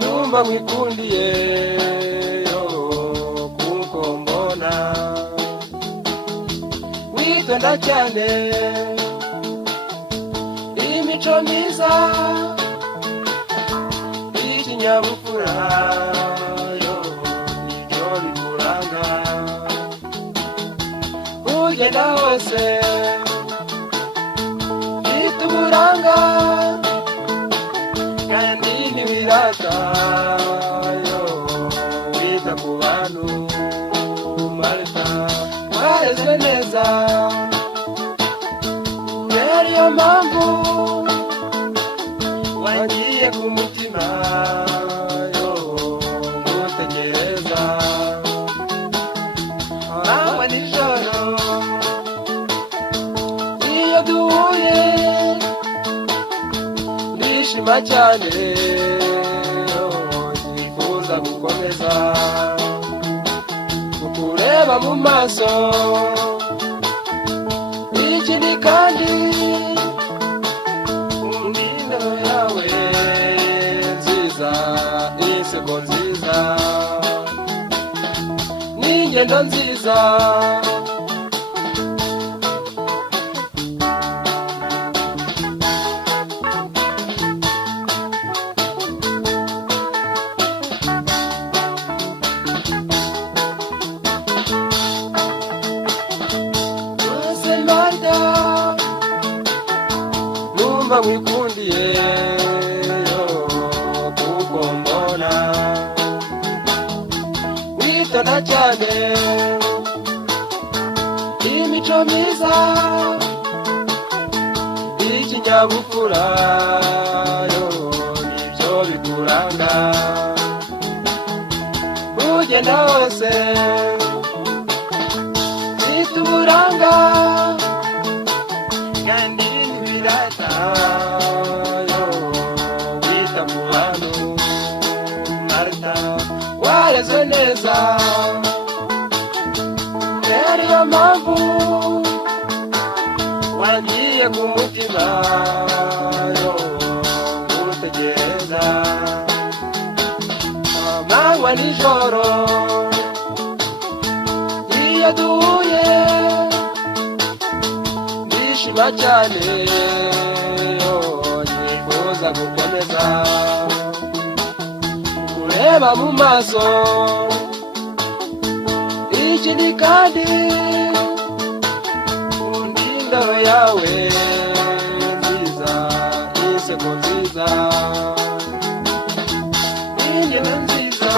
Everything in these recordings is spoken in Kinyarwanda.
numva mwikundiye kuko mbona witonda cyane imico myiza ikinyabupfura nibyo bikuranga ugenda hose bita uburanga kandi ntibirata wita ku bantu Marita warezwe neza rero iyo mpamvu wagiye ku mutima ngutegereza arangwa nijoro iyo duhuye ndishima cyane nifuza gukomeza kukureba mu maso ikindi kandi indino yawe nziza inseko nziza n'ingendo nziza numva mwikundiye kuko mbona witonda cyane imico myiza ikinyabupfura nibyo bikuranga ugenda hose bita uburanga kandi ntibirata wita ku bantu Marita warezwe neza rero iyo mpamvu wagiye ku mutima ngutegereza amanywa nijoro iyo duhuye ndishima cyane nifuza gukomeza kureba mu maso ikindi kandi indoro yawe nziza inseko nziza n'ingendo nziza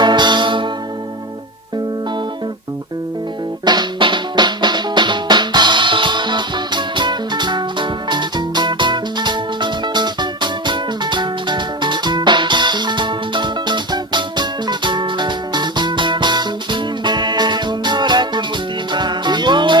wowe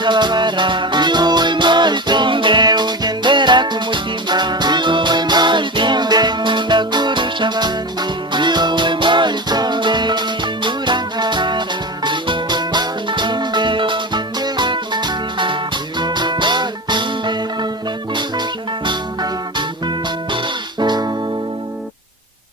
nkababara